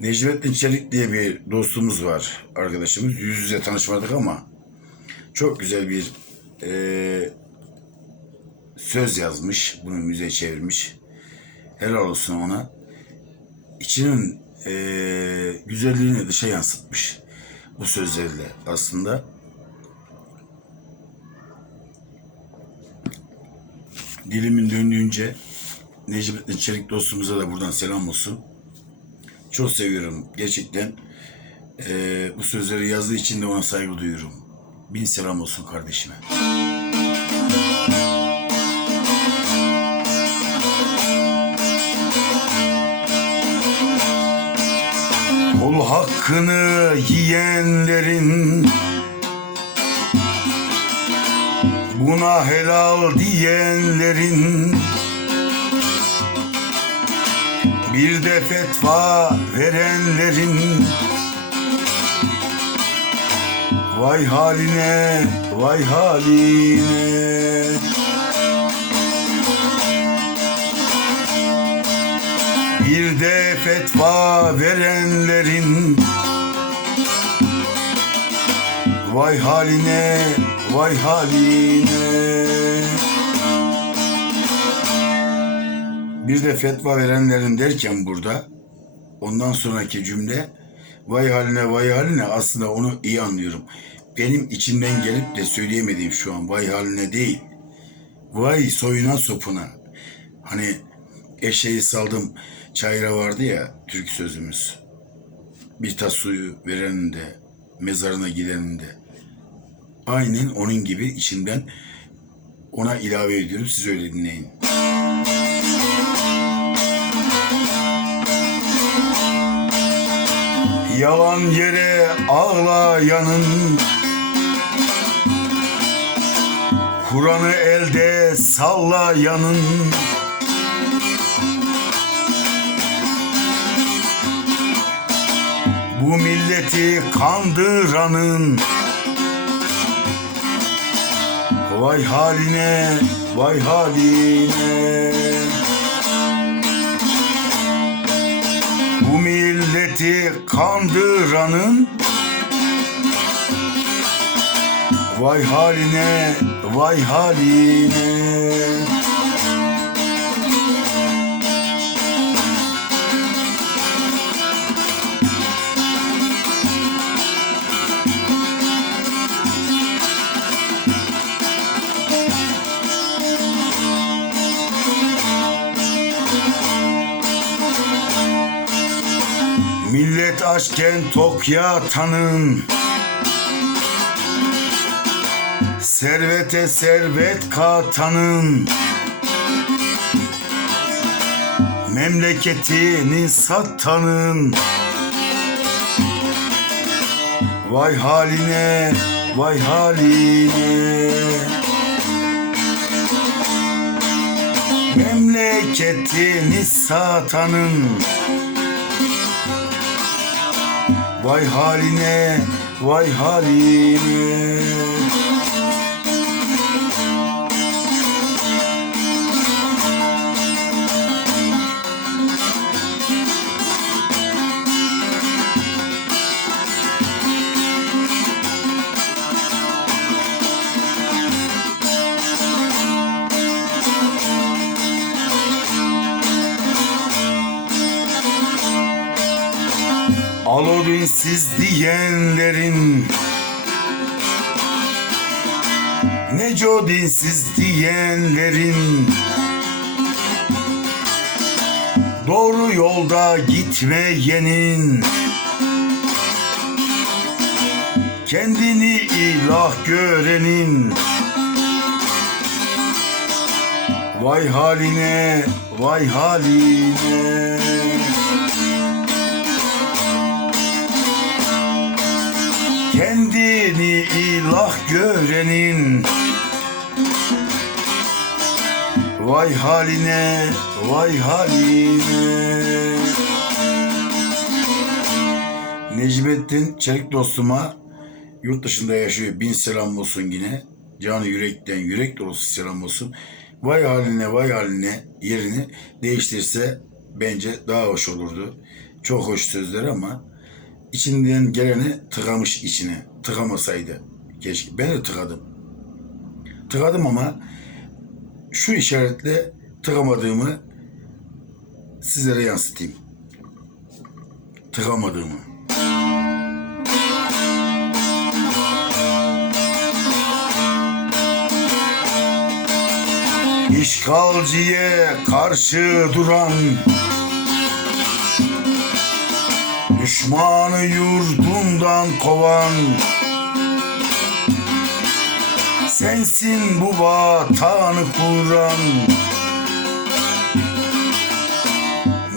Necmettin Çelik diye bir dostumuz var arkadaşımız. Yüz yüze tanışmadık ama çok güzel bir eee, söz yazmış. Bunu müziğe çevirmiş. Helal olsun ona. İçinin eee, güzelliğini dışa yansıtmış bu sözlerle aslında. Dilimin döndüğünce Necmettin Çelik dostumuza da buradan selam olsun. Çok seviyorum gerçekten. Eee, bu sözleri yazdığı için de ona saygı duyuyorum. Bin selam olsun kardeşime. Kul hakkını yiyenlerin Buna helal diyenlerin Bir de fetva verenlerin Vay haline, vay haline. Bir de fetva verenlerin Vay haline, vay haline Bir de fetva verenlerin derken burada ondan sonraki cümle vay haline vay haline aslında onu iyi anlıyorum. Benim içimden gelip de söyleyemediğim şu an vay haline değil. Vay soyuna sopuna. Hani eşeği saldım çayıra vardı ya Türk sözümüz. Bir tas suyu verenin de mezarına gidenin de. Aynen onun gibi içimden ona ilave ediyorum. Siz öyle dinleyin. Yalan yere ağlayanın Kur'an'ı elde sallayanın Bu milleti kandıranın Vay haline, vay haline milleti kandıranın Vay haline, vay haline Millet açken tok yatanın Servete servet katanın. Memleketini satanın. Vay haline, vay haline. Memleketini satanın Vay haline, vay haline Al o dinsiz diyenlerin Neco dinsiz diyenlerin Doğru yolda gitmeyenin. Kendini ilah görenin. Vay haline, vay haline Kendini ilah görenin Vay haline, vay haline Necmettin Çelik dostuma yurt dışında yaşıyor. Bin selam olsun yine. Canı yürekten yürek dolusu selam olsun. Vay haline vay haline yerini değiştirse bence daha hoş olurdu. Çok hoş sözler ama içinden geleni tıkamış içine. Tıkamasaydı keşke. Ben de tıkadım. Tıkadım ama şu işaretle tıkamadığımı sizlere yansıtayım. Tıkamadığımı. İşgalciye karşı duran Düşmanı yurdundan kovan. Sensin bu vatanı kuran.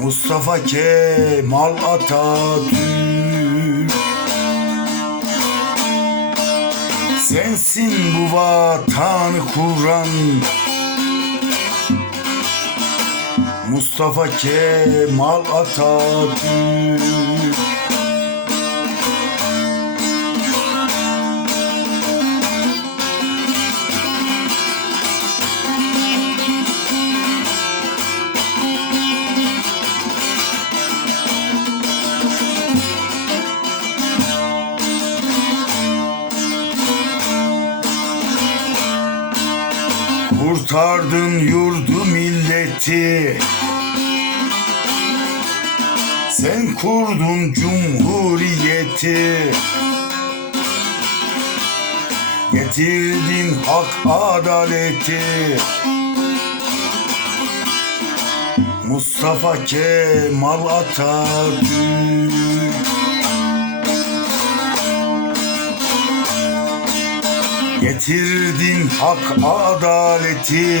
Mustafa Kemal Atatürk. Sensin bu vatanı kuran Mustafa Kemal Atatürk. Kurtardın yurdu milleti Sen kurdun cumhuriyeti. Getirdin hak adaleti. Mustafa Kemal Atatürk. Getirdin hak adaleti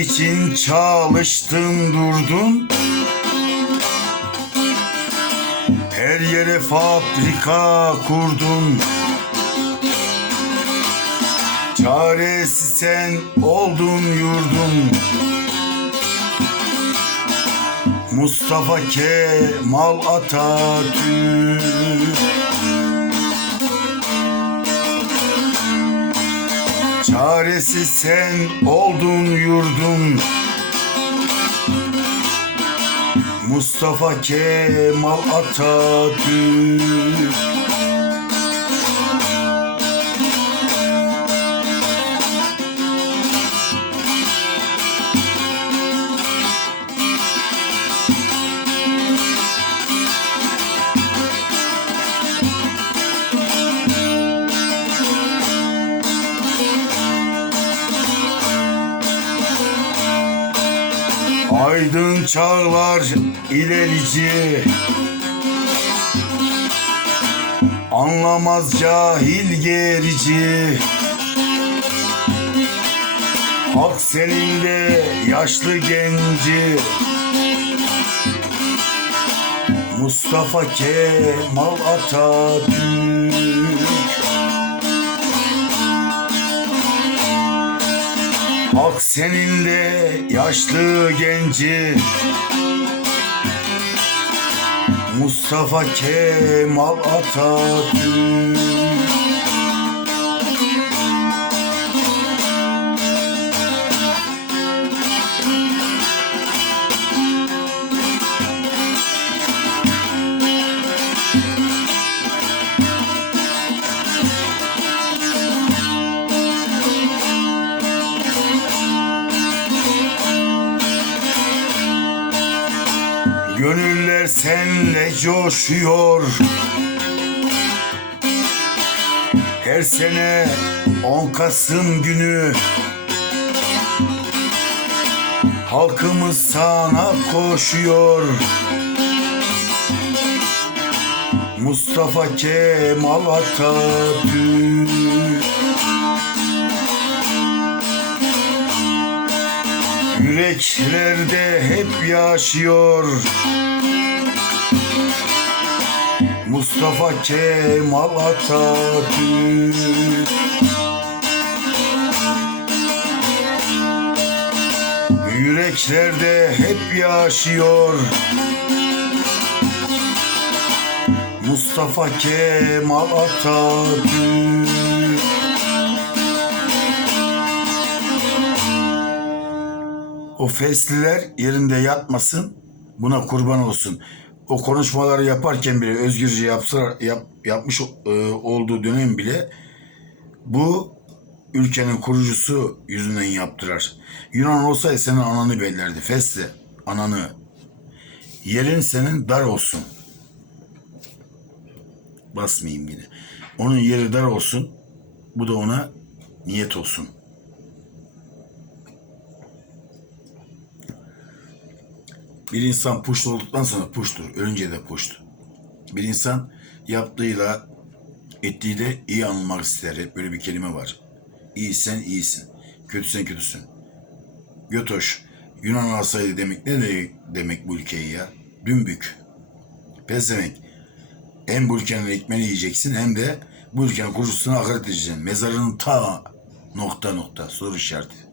için çalıştın durdun. Her yere fabrika kurdun. Çaresi sen oldun yurdum Mustafa Kemal Atatürk Çaresi sen oldun yurdum. Mustafa Kemal Atatürk Aydın çağlar ilerici. Anlamaz cahil gerici. Hak senin de yaşlı genci. Mustafa Kemal Atatürk Hak seninle yaşlı genci. Mustafa Kemal Atatürk Gönüller senle coşuyor. Her sene 10 Kasım günü Halkımız sana koşuyor. Mustafa Kemal Atatürk Yüreklerde hep yaşıyor. Mustafa Kemal Atatürk. Yüreklerde hep yaşıyor. Mustafa Kemal Atatürk O fesliler yerinde yatmasın, buna kurban olsun. O konuşmaları yaparken bile özgürce yapsa, yap, yapmış e, olduğu dönem bile bu ülkenin kurucusu yüzünden yaptırar. Yunan olsaydı senin ananı bellerdi. Fesli, ananı. Yerin senin dar olsun. Basmayayım yine. Onun yeri dar olsun. Bu da ona niyet olsun. Bir insan puşt olduktan sonra puştur. Ölünce de puşt. Bir insan yaptığıyla ettiğiyle iyi anılmak ister. Hep böyle bir kelime var. İyisen iyisin. Kötüsen kötüsün. Götoş. Yunan alsaydı demek ne de, demek bu ülkeyi ya? Dümbük. Pezevenk. Hem bu ülkenin ekmeğini yiyeceksin hem de bu ülkenin kurucusuna hakaret edeceksin. Mezarının ta nokta nokta soru işareti.